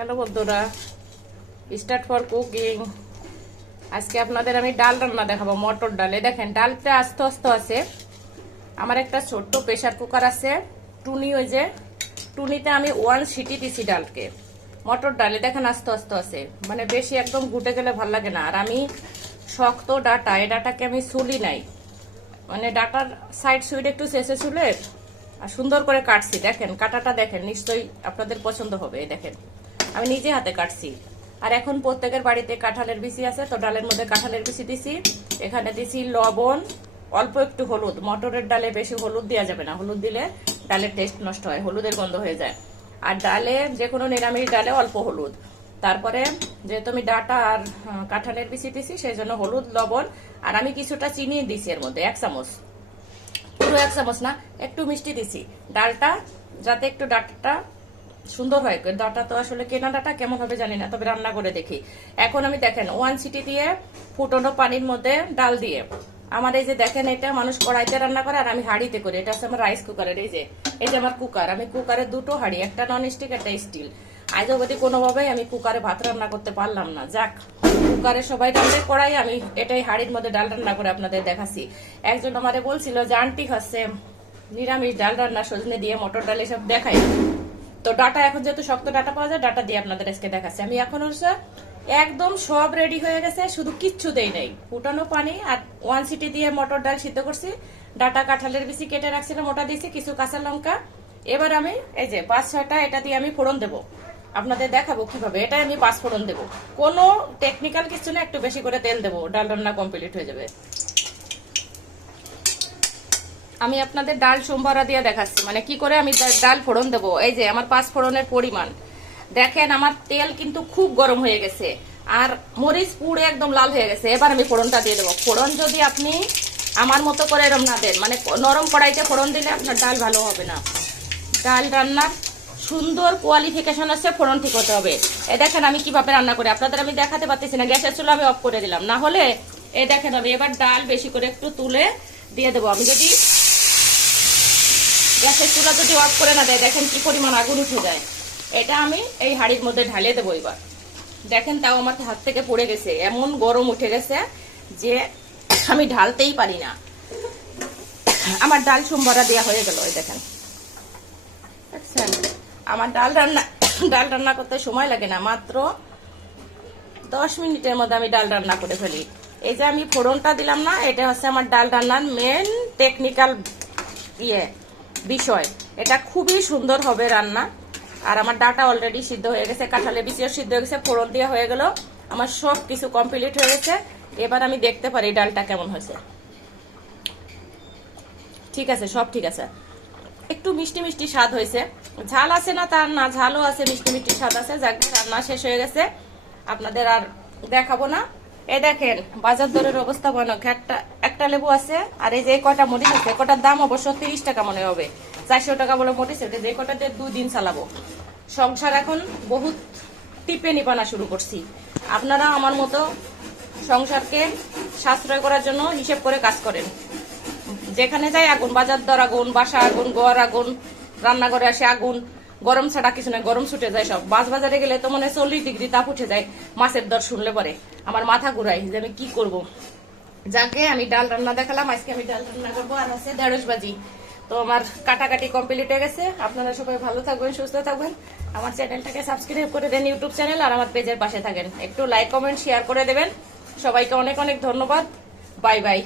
Hello বন্ধুরা start for cooking আজকে আপনাদের আমি ডাল রান্না দেখাবো, মটর ডালে। দেখেন, ডালটা আস্তে আস্তে আছে। আমার একটা ছোট্ট প্রেশার কুকার আছে। টুনি ওই যে, টুনিতে আমি ওয়ান সিটি দিছি ডালকে। মটর ডালে দেখেন আস্তে আস্তে আছে। মানে বেশি একদম গুটে গেলে ভালো লাগে না। আর আমি শক্ত ডাটা, এই ডাটাকে আমি সুলি নাই। মানে ডাটার সাইড সুইড একটু শেষে চুলে আর সুন্দর করে কাটছি। দেখেন, কাটাটা দেখেন, নিশ্চয়ই আপনাদের পছন্দ হবে দেখেন। আমি নিজে হাতে কাটছি। আর এখন প্রত্যেকের বাড়িতে কাঁঠালের বিচি আছে, তো ডালের মধ্যে কাঁঠালের বিচি দিছি। এখানে দিছি লবণ, অল্প একটু হলুদ। মটরের ডালে বেশি হলুদ দেওয়া যাবে না। হলুদ দিলে ডালের টেস্ট নষ্ট হয়, হলুদের গন্ধ হয়ে যায়। আর ডালে যে কোনো নিরামিষ ডালে অল্প হলুদ। তারপরে যেহেতু আমি ডাটা আর কাঁঠালের বিচি দিছি, সেই জন্য হলুদ, লবণ, আর আমি কিছুটা চিনি দিছি এর মধ্যে, এক চামচ। পুরো এক চামচ না, একটু মিষ্টি দিছি। ডালটা, যাতে একটু ডাটা সুন্দর হয়। ডাটা তো আসলে কেনা ডাটা কেমন হবে জানি না, তবে রান্না করে দেখি। এখন আমি দেখেন, ওয়ান সিটি দিয়ে ফুটনো পানির মধ্যে ডাল দিয়ে। আমার এই যে দেখেন, এটা মানুষ কড়াইতে রান্না করে আর আমি হাঁড়িতে করি। এটা হচ্ছে আমার রাইস কুকারের এই যে এই যে আমার কুকার আমি কুকারে দুটো হাঁড়ি, একটা নন স্টিক একটা স্টিল আজ অবধি কোনোভাবেই আমি কুকারে ভাত রান্না করতে পারলাম না। যাক কুকারে সবাই রান্না করাই, আমি এটাই হাড়ির মধ্যে ডাল রান্না করে আপনাদের দেখাচ্ছি। একজন আমারে বলছিল যে, আন্টি হচ্ছে নিরামিষ ডাল রান্না, সজনে দিয়ে মটর ডাল এসব দেখাই। তো ডাটা এখন যেহেতু শক্ত ডাটা পাওয়া যায় ডাটা দিয়ে আপনাদের আজকে দেখাচ্ছি। আমি এখন হচ্ছে একদম সব রেডি হয়ে গেছে, শুধু কিচ্ছু দেই নাই। ফুটানো পানি আর ওয়ান সিটি দিয়ে মটর ডাল সিদ্ধ করছি। ডাটা কাঁঠালের বেশি কেটে রাখছিলাম, ওটা দিয়েছি কিছু কাঁচা লঙ্কা। এবার আমি, এই যে পাঁচ ছয়টা, এটা দিয়ে আমি ফোড়ন দেবো। আপনাদের দেখাবো কীভাবে এটা আমি পাঁচ ফোড়ন দেবো। কোনো টেকনিক্যাল কিছু না, একটু বেশি করে তেল দেবো, ডাল রান্না কমপ্লিট হয়ে যাবে। আমি আপনাদের ডাল সোমবারা দিয়ে দেখাচ্ছি। মানে কি করে আমি ডাল ফোড়ন দেবো? এই যে আমার পাঁচ ফোড়নের পরিমাণ। দেখেন, আমার তেল কিন্তু খুব গরম হয়ে গেছে। আর মরিচ পুড়ে একদম লাল হয়ে গেছে। এবার আমি ফোড়নটা দিয়ে দেবো। ফোড়ন যদি আপনি আমার মতো করে এরম না দেন মানে নরম কড়াইতে ফোড়ন দিলে আপনার ডাল ভালো হবে না। ডাল রান্নার সুন্দর কোয়ালিফিকেশন আছে, ফোড়ন ঠিক হতে হবে। এ দেখেন, আমি কীভাবে রান্না করি। আপনাদের আমি দেখাতে পারতেছি না। গ্যাসের চুলা আমি অফ করে দিলাম। না হলে, এ দেখেন আমি এবার ডাল বেশি করে একটু তুলে দিয়ে দেবো। আমি যদি গ্যাসের চুলা যদি অফ করে না দেয়, দেখেন কি পরিমাণ আগুন উঠে যায়। এটা আমি এই হাঁড়ির মধ্যে ঢালিয়ে দেবো এবার। দেখেন তাও আমার হাত থেকে পড়ে গেছে। এমন গরম উঠে গেছে যে আমি ঢালতেই পারি না। আমার ডাল সোমবারা দেওয়া হয়ে গেল, ওই দেখেন। আমার ডাল রান্না ডাল রান্না করতে সময় লাগে না। মাত্র দশ মিনিটের মধ্যে আমি ডাল রান্না করে ফেলি। এই যে আমি ফোড়নটা দিলাম না, এটা হচ্ছে আমার ডাল রান্নার মেন টেকনিক্যাল ইয়ে। বিষয়। এটা খুবই সুন্দর হবে রান্না। আর আমার ডাটা অলরেডি সিদ্ধ হয়ে গেছে, কাঁঠালে বিচিও সিদ্ধ হয়ে গেছে, ফোড়ন দেওয়া হয়ে গেল। আমার সব কিছু কমপ্লিট হয়ে গেছে। এবার আমি দেখতে পারি ডালটা কেমন হয়েছে। ঠিক আছে, সব ঠিক আছে। একটু মিষ্টি মিষ্টি স্বাদ হয়েছে। ঝাল আছে না তার না, ঝালও আছে, মিষ্টি মিষ্টি স্বাদ আছে। যাক, রান্না শেষ হয়ে গেছে। আপনাদের আর দেখাবো না। এ দেখেন, বাজার দরের অবস্থা ভয়ানক। একটা একটা লেবু আছে, আর এই যে কটা মরিচ আছে কটার দাম অবশ্য তিরিশ টাকা মনে হবে। চারশো টাকা বলে মরিচ যে কটা দিয়ে দুই দিন চালাবো। সংসার এখন বহুত টিপে নিপানা শুরু করছি। আপনারা আমার মতো সংসারকে সাশ্রয় করার জন্য হিসেব করে কাজ করেন। যেখানে যাই আগুন, বাজার দর আগুন, বাসা আগুন, ঘর আগুন, রান্নাঘরে আসে আগুন, গরম ছাড়া কিছু নয় গরম ছুটে যায় সব। মাছ বাজারে গেলে তো মনে চল্লিশ ডিগ্রি তাপ উঠে যায়, মাছের দর শুনলে পরে। আমার মাথা ঘুরাই যে আমি কি করব? যাকে আমি ডাল রান্না দেখালাম, আজকে আমি ডাল রান্না করব, আর আছে দেড়শ বাজি তো আমার কাটাকাটি কমপ্লিট হয়ে গেছে। আপনারা সবাই ভালো থাকবেন, সুস্থ থাকবেন। আমার চ্যানেলটাকে সাবস্ক্রাইব করে দেন ইউটিউব চ্যানেল আর আমার পেজের পাশে থাকেন। একটু লাইক কমেন্ট শেয়ার করে দেবেন। সবাইকে অনেক অনেক ধন্যবাদ। Bye bye